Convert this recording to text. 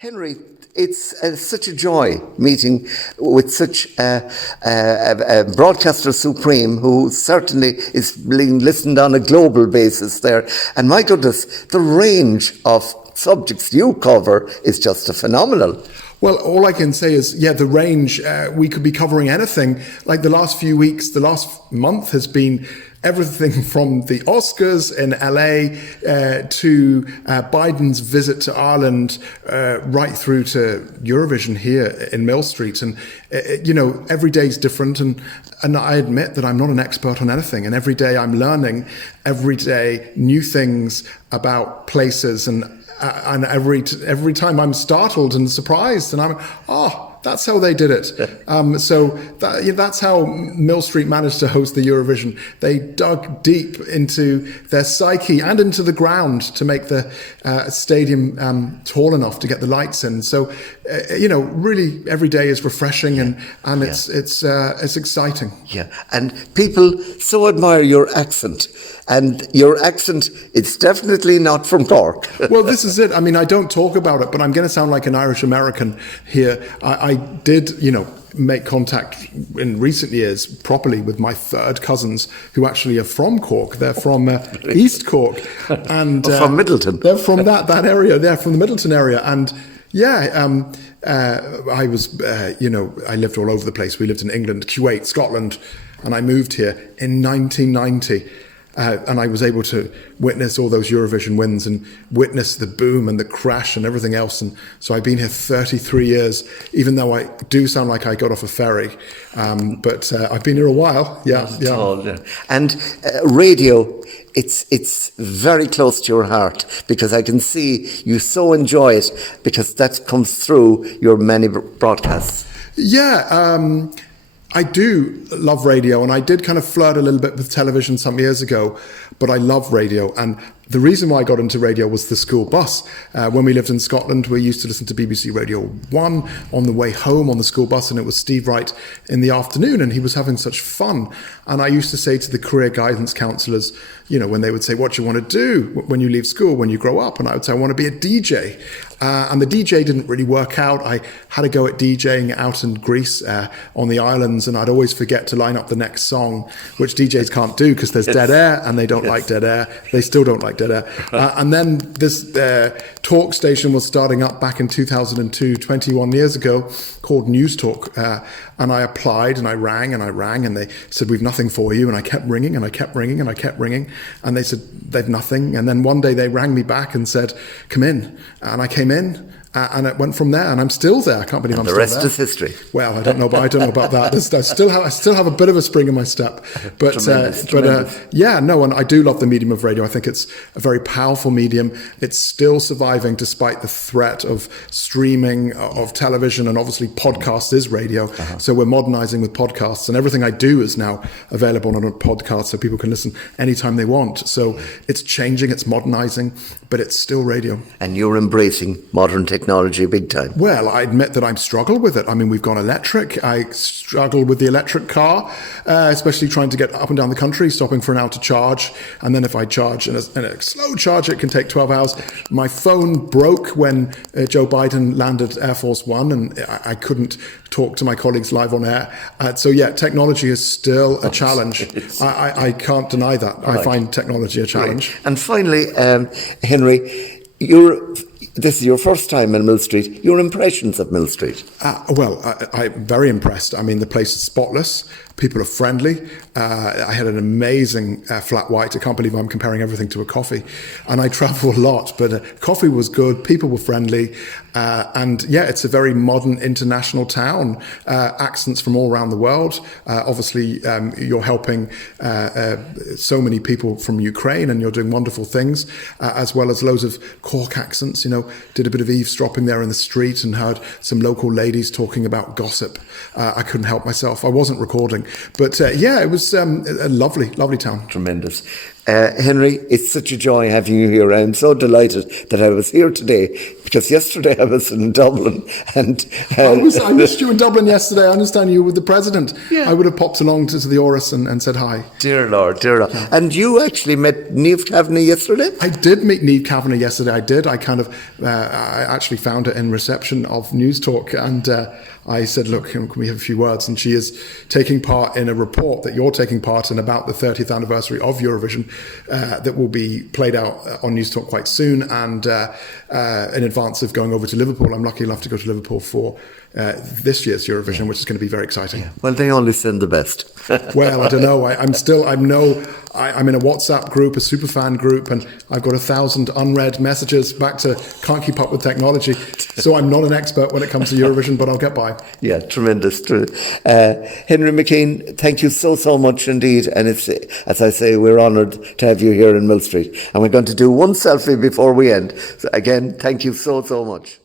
Henry, it's such a joy meeting with such a broadcaster supreme who certainly is being listened on a global basis there. And my goodness, the range of subjects you cover is just phenomenal. Well, all I can say is, the range, we could be covering anything. Like the last few weeks, the last month has been everything from the Oscars in LA to Biden's visit to Ireland, right through to Eurovision here in Millstreet. And, every day is different. And I admit that I'm not an expert on anything. And every day I'm learning, every day, new things about places. And every time I'm startled and surprised, and that's how they did it. So that's how Millstreet managed to host the Eurovision. They dug deep into their psyche and into the ground to make the stadium tall enough to get the lights in. So, really every day is refreshing and it's exciting. Yeah, and people so admire your accent. And your accent, it's definitely not from Cork. Well, this is it. I mean, I don't talk about it, but I'm going to sound like an Irish American here. I did, make contact in recent years properly with my third cousins who actually are from Cork. They're from East Cork. And from Middleton. They're from that area. They're from the Middleton area. And I was, I lived all over the place. We lived in England, Kuwait, Scotland, and I moved here in 1990. And I was able to witness all those Eurovision wins and witness the boom and the crash and everything else. And so I've been here 33 years, even though I do sound like I got off a ferry. But I've been here a while. Yeah. And radio, it's very close to your heart because I can see you so enjoy it because that comes through your many broadcasts. Yeah. I do love radio, and I did kind of flirt a little bit with television some years ago, but I love radio. And the reason why I got into radio was the school bus. When we lived in Scotland, we used to listen to BBC Radio 1 on the way home on the school bus, and it was Steve Wright in the afternoon, and he was having such fun. And I used to say to the career guidance counsellors, when they would say, what do you want to do when you leave school, when you grow up? And I would say, I want to be a DJ. And the DJ didn't really work out. I had a go at DJing out in Greece on the islands, and I'd always forget to line up the next song, which DJs can't do because there's dead air, and they don't like dead air. They still don't like dead air. And then this talk station was starting up back in 2002, 21 years ago, called Newstalk. And I applied, and I rang, and they said, we've nothing for you. And I kept ringing, and I kept ringing, and I kept ringing. And they said, they've nothing. And then one day they rang me back and said, come in. And I came in, and it went from there, and I'm still there. I can't believe I'm still there. The rest is history. Well, I don't know about that. I still have a bit of a spring in my step, but tremendous. And I do love the medium of radio. I think it's a very powerful medium. It's still surviving despite the threat of streaming, of television, and obviously podcasts is radio. So we're modernizing with podcasts, and everything I do is now available on a podcast, so people can listen anytime they want. So it's changing, it's modernizing, but it's still radio. And you're embracing modern technology big time. Well, I admit that I've struggled with it. I mean, we've gone electric. I struggled with the electric car, especially trying to get up and down the country, stopping for an hour to charge. And then if I charge in a slow charge, it can take 12 hours. My phone broke when Joe Biden landed Air Force One, and I couldn't talk to my colleagues live on air. Technology is still a challenge. I can't deny that. I find technology a challenge. Right. And finally, Henry, this is your first time in Millstreet. Your impressions of Millstreet? I'm very impressed. I mean, the place is spotless. People are friendly. I had an amazing flat white. I can't believe I'm comparing everything to a coffee. And I travel a lot, but coffee was good. People were friendly. It's a very modern international town. Accents from all around the world. Obviously, you're helping so many people from Ukraine, and you're doing wonderful things, as well as loads of Cork accents. Did a bit of eavesdropping there in the street and heard some local ladies talking about gossip. I couldn't help myself. I wasn't recording. But it was a lovely, lovely town. Tremendous. Henry, it's such a joy having you here. I'm so delighted that I was here today because yesterday I was in Dublin and I missed you in Dublin yesterday. I understand you were with the president. Yeah. I would have popped along to the Oris and said hi. Dear Lord. Yeah. And you actually met Niamh Kavanagh yesterday? I did meet Niamh Kavanagh yesterday. I did. I I actually found her in reception of Newstalk and I said, look, can we have a few words? And she is taking part in a report that you're taking part in about the 30th anniversary of Eurovision that will be played out on Newstalk quite soon. And in advance of going over to Liverpool, I'm lucky enough to go to Liverpool for this year's Eurovision, which is going to be very exciting. Yeah. Well, they only send the best. Well, I don't know. I'm in a WhatsApp group, a superfan group, and I've got 1,000 unread messages back to can't keep up with technology. So I'm not an expert when it comes to Eurovision, but I'll get by. Yeah, tremendous. Henry McKean, thank you so much indeed. And it's, as I say, we're honoured to have you here in Millstreet. And we're going to do one selfie before we end. So again, thank you so much.